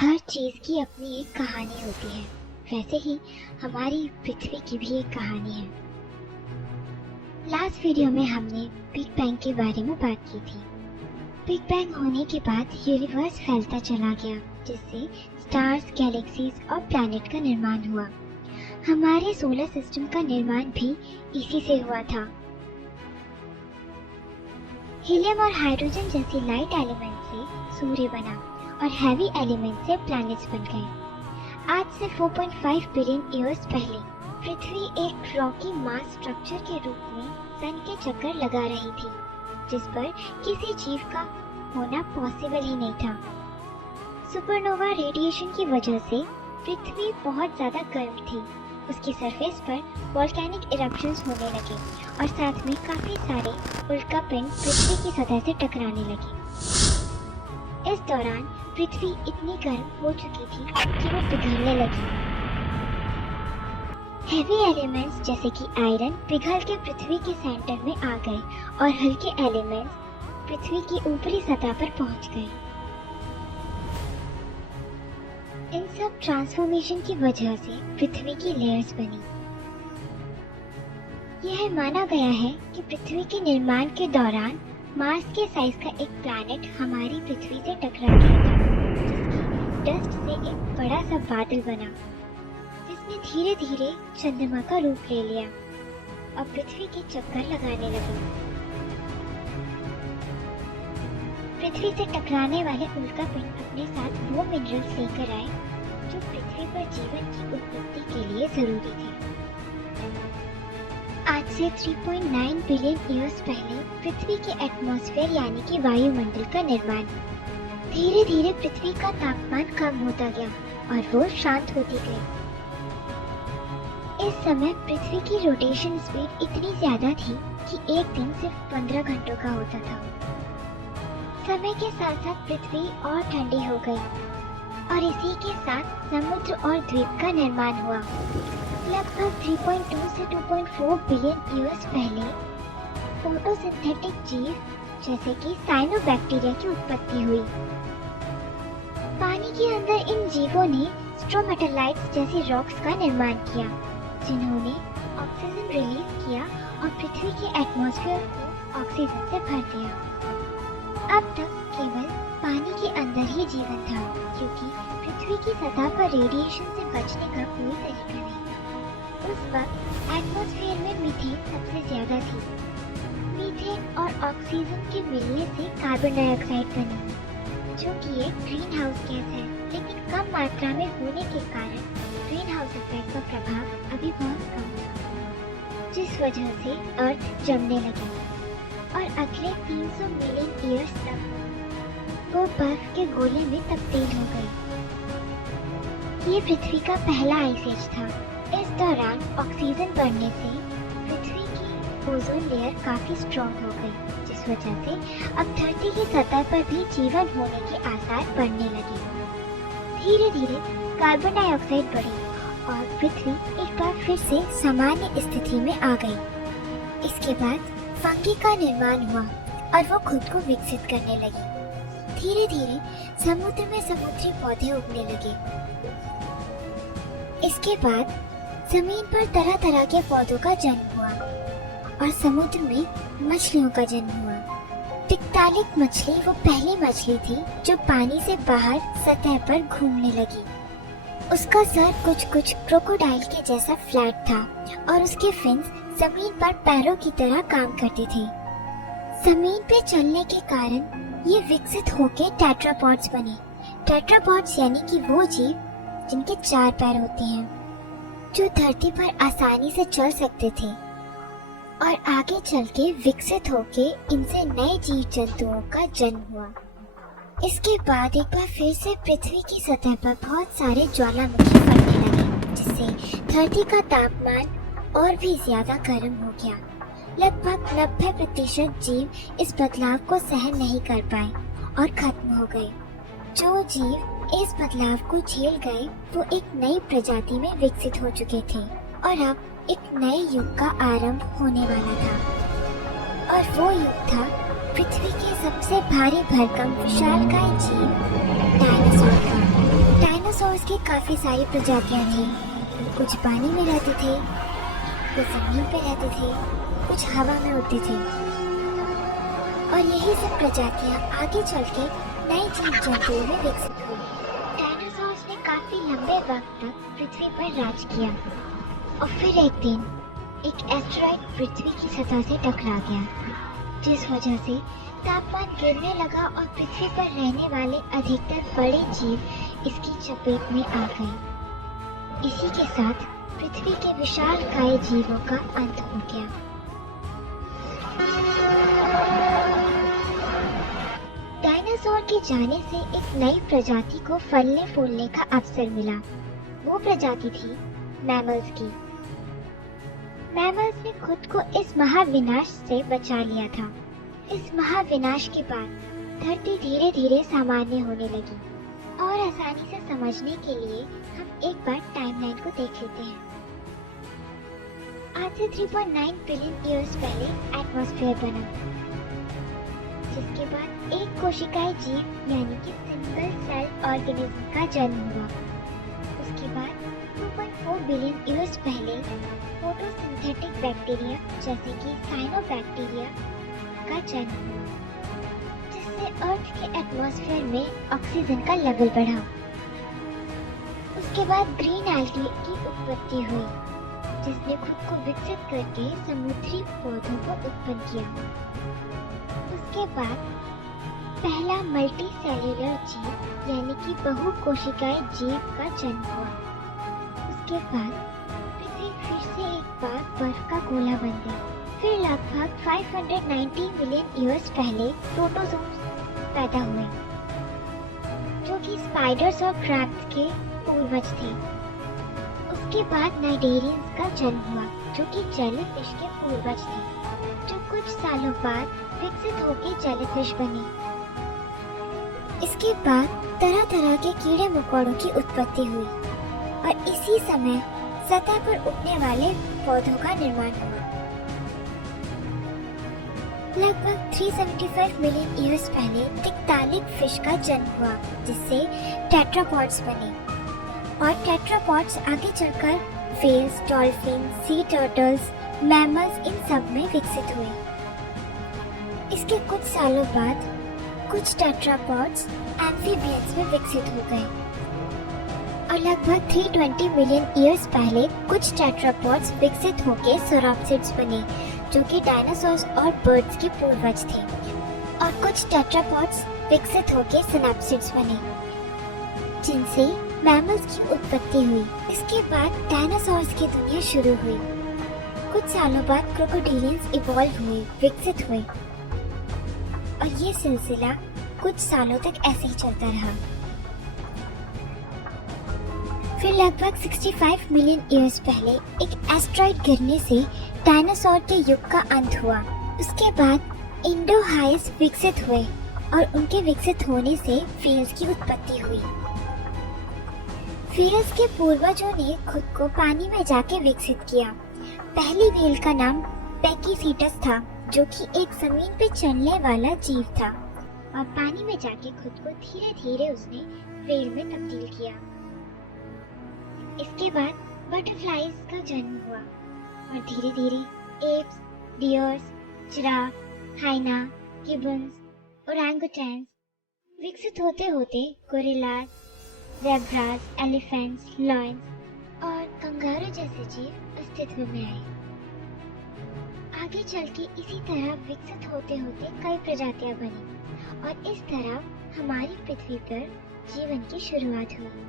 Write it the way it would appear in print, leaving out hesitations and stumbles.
हर चीज़ की अपनी एक कहानी होती है, वैसे ही हमारी पृथ्वी की भी एक कहानी है। लास्ट वीडियो में हमने बिग बैंग के बारे में बात की थी। बिग बैंग होने के बाद यूनिवर्स फैलता चला गया, जिससे स्टार्स, गैलेक्सीज और प्लैनेट का निर्माण हुआ। हमारे सोलर सिस्टम का निर्माण भी इसी से हुआ था। हीलियम और हाइड्रोजन जैसी लाइट एलिमेंट से सूर्य बना और हैवी एलिमेंट से प्लैनेट्स बन गए। आज से 4.5 बिलियन ईयर्स पहले पृथ्वी एक रॉकी मास स्ट्रक्चर के रूप में सन के चक्कर लगा रही थी, जिस पर किसी जीव का होना पॉसिबल ही नहीं था। सुपरनोवा रेडिएशन की वजह से पृथ्वी बहुत ज्यादा गर्म थी। उसकी सरफेस पर वोल्केनिक इरप्शंस होने लगे और साथ में काफी सारे उल्कापिंड पृथ्वी की सतह से टकराने लगे। इस दौरान पृथ्वी इतनी गर्म हो चुकी थी कि वो पिघलने लगी। हेवी एलिमेंट्स जैसे कि आयरन पिघल के पृथ्वी के सेंटर में आ गए और हल्के एलिमेंट्स पृथ्वी की ऊपरी सतह पर पहुंच गए। इन सब ट्रांसफॉर्मेशन की वजह से पृथ्वी की लेयर्स बनी। यह माना गया है कि पृथ्वी के निर्माण के दौरान मार्स के साइज का एक प्लैनेट हमारी पृथ्वी से टकरा गया था, जिसकी डस्ट से एक बड़ा सा बादल बना, जिसने धीरे धीरे चंद्रमा का रूप ले लिया और पृथ्वी के चक्कर लगाने लगे। पृथ्वी से टकराने वाले उल्कापिंड अपने साथ वो मिनरल्स लेकर आए जो पृथ्वी पर जीवन की उत्पत्ति के लिए जरूरी थे। आज से 3.9 बिलियन ईयर्स पहले पृथ्वी के एटमॉस्फेयर यानी कि वायुमंडल का निर्माण। धीरे धीरे पृथ्वी का तापमान कम होता गया और वो शांत होती गई। इस समय पृथ्वी की रोटेशन स्पीड इतनी ज्यादा थी कि एक दिन सिर्फ 15 घंटों का होता था। समय के साथ साथ पृथ्वी और ठंडी हो गई और इसी के साथ समुद्र और द्वीप का निर्माण हुआ। लगभग 3.2 से 2.4 बिलियन ईयर्स पहले फोटोसिंथेटिक जीव जैसे कि साइनोबैक्टीरिया की उत्पत्ति हुई। पानी के अंदर इन जीवों ने स्ट्रोमेटालाइट्स जैसी रॉक्स का निर्माण किया, जिन्होंने ऑक्सीजन रिलीज किया और पृथ्वी के एटमॉस्फेयर को ऑक्सीजन से भर दिया। अब तक केवल पानी के अंदर ही जीवन था, क्योंकि पृथ्वी की सतह पर रेडिएशन से बचने का कोई तरीका नहीं। उस वक्त एटमॉस्फेयर में मीथेन सबसे ज्यादा थी। मीथेन और ऑक्सीजन के मिलने से कार्बन डाइऑक्साइड बनी, जो कि एक ग्रीन हाउस गैस है, लेकिन कम मात्रा में होने के कारण ग्रीन हाउस इफेक्ट का प्रभाव अभी बहुत कम था, जिस वजह से अर्थ जमने लगी और अगले 300 मिलियन ईयर्स तक वो बर्फ के गोले में तब्दील हो गई। ये पृथ्वी का पहला आइस एज था। इस दौरान ऑक्सीजन बढ़ने से पृथ्वी की ओजोन लेयर काफी स्ट्रॉन्ग हो गई, जिस वजह से अब धरती की सतह पर भी जीवन होने के आसार बढ़ने लगे। धीरे धीरे कार्बन डाइऑक्साइड बढ़ी और पृथ्वी एक बार फिर से सामान्य स्थिति में आ गई। इसके बाद फंगी का निर्माण हुआ और वो खुद को विकसित करने लगी। धीरे धीरे समुद्र में समुद्री पौधे उगने लगे। इसके बाद जमीन पर तरह तरह के पौधों का जन्म हुआ और समुद्र में मछलियों का जन्म हुआ। टिक्टालिक मछली वो पहली मछली थी जो पानी से बाहर सतह पर घूमने लगी। उसका सर कुछ क्रोकोडाइल के जैसा फ्लैट था और उसके फिन्स जमीन पर पैरों की तरह काम करते थे। जमीन पे चलने के कारण ये विकसित होके टेट्रापॉड्स बने। टेट्रापॉड्स यानी कि वो जीव जिनके 4 पैर होते हैं, जो धरती पर आसानी से चल सकते थे और आगे चल के विकसित होके इनसे नए जीव जंतुओं का जन्म हुआ। इसके बाद एक बार फिर से पृथ्वी की सतह पर बहुत सारे ज्वालामुखी फटने लगे, जिससे धरती का तापमान और भी ज्यादा गर्म हो गया। लगभग 90% जीव इस बदलाव को सहन नहीं कर पाए और खत्म हो गए। जो जीव इस बदलाव को झेल गए वो एक नई प्रजाति में विकसित हो चुके थे और अब एक नए युग का आरंभ होने वाला था। और वो युग था पृथ्वी के सबसे भारी भरकम विशालकाय जीव डायनासोर का। की काफी सारी प्रजातियां थी। कुछ पानी में रहते थे, कुछ जमीन पे रहते थे, कुछ हवा में उड़ते थे। और यही सब प्रजातियां आगे चल के नए जीव जंतुओं में विकसित हुई। डायनासोर्स ने काफी लंबे वक्त तक पृथ्वी पर राज किया और फिर एक दिन एक एस्टेरॉइड पृथ्वी की सतह से टकरा गया, जिस वजह से तापमान गिरने लगा और पृथ्वी पर रहने वाले अधिकतर बड़े जीव इसकी चपेट में आ गए। इसी के साथ पृथ्वी के विशालकाय जीवों का अंत हो गया। डायनासोर के जाने से एक नई प्रजाति को फलने फूलने का अवसर मिला। वो प्रजाति थी मैमल्स की। मैमल्स ने खुद को इस महाविनाश से बचा लिया था। इस महाविनाश के बाद धरती धीरे धीरे सामान्य होने लगी। और आसानी से समझने के लिए हम एक बार टाइमलाइन को देख लेते हैं। आज से 3.9 बिलियन ईयर्स पहले एटमॉस्फेयर बना, जिसके बाद एक कोशिकाएं जीव यानी कि सिंगल सेल ऑर्गेनिज्म का जन्म हुआ। उसके बाद 2.4 बिलियन ईयर्स पहले फोटोसिंथेटिक बैक्टीरिया जैसे कि साइनोबैक्टीरिया का जन्म हुआ, जिससे अर्थ के एटमॉस्फेयर में ऑक्सीजन का लेवल बढ़ा। उसके बाद ग्रीन एल्गी की उत्पत्ति हुई, जिसने खुद को विकसित करके समुद्री पौधों को उत्पन्न किया। उसके बाद पहला मल्टी सेल्यूलर जीव यानी कि बहुकोशिकीय जीव का जन्म हुआ। उसके बाद पृथ्वी फिर से एक बार बर्फ का गोला बन गई। फिर लगभग 590 मिलियन ईयर्स पहले प्रोटोजोन्स पैदा हुए, जो कि स्पाइडर्स और क्रैब्स के पूर्वज थे। उसके बाद नाइडेरियंस का जन्म हुआ, जो कि जेलीफिश के पूर्वज थे, जो कुछ सालों बाद विकसित होकर जेलीफिश बने। इसके बाद तरह तरह के कीड़े मकोड़ों की उत्पत्ति हुई और इसी समय सतह पर उगने वाले पौधों का निर्माण हुआ। लगभग 375 मिलियन ईयर्स पहले टिक्टालिक फिश का जन्म हुआ, जिससे टेट्रापॉड्स बने। और टेट्रापॉड्स आगे चलकर व्हेल्स, डॉल्फिन, सी टर्टल्स, मैमल्स इन सब में विकसित हुए। इसके कुछ सालों बाद कुछ टेट्रापॉड्स एम्फीबियंस में विकसित हो गए और लगभग 320 मिलियन ईयर्स पहले कुछ टेट्रापॉड्स विकसित होकर सोरॉप्सिड्स बने, जो कि डायनासोर्स और बर्ड्स के पूर्वज थे। और कुछ टेट्रापॉड्स विकसित होकर सिनैप्सिड्स बने, जिनसे मैमल्स की उत्पत्ति हुई। इसके बाद डायनासोर्स की दुनिया शुरू हुई। कुछ सालों बाद क्रोकोडिलियंस इवॉल्व हुए, विकसित हुए, और ये सिलसिला कुछ सालों तक ऐसे ही चलता रहा। फिर लगभग 65 मिलियन ईयर्स पहले एक एस्टेरॉइड गिरने से डायनासोर के युग का अंत हुआ। उसके बाद इंडोहाइस विकसित हुए और उनके विकसित होने से व्हेल्स की उत्पत्ति हुई। व्हेल्स के पूर्वजों ने खुद को पानी में जाके विकसित किया। पहली व्हेल का नाम पैकीफीटस था, जो कि एक जमीन पे चलने वाला जीव था, और पानी में जाके खुद को धीरे धीरे उसने व्हेल में तब्दील किया। इसके बाद बटरफ्लाइज का जन्म हुआ और धीरे धीरे एप्स, डियर्स, जिराफ, हाइना, गिबन्स, ओरंगुटैन्स विकसित होते होते गोरिल्लास, ज़ेब्रास, एलिफेंट्स, लायंस और कंगारू जैसे जीव अस्तित्व में आए। आगे चल के इसी तरह विकसित होते होते कई प्रजातियां बनी और इस तरह हमारी पृथ्वी पर जीवन की शुरुआत हुई।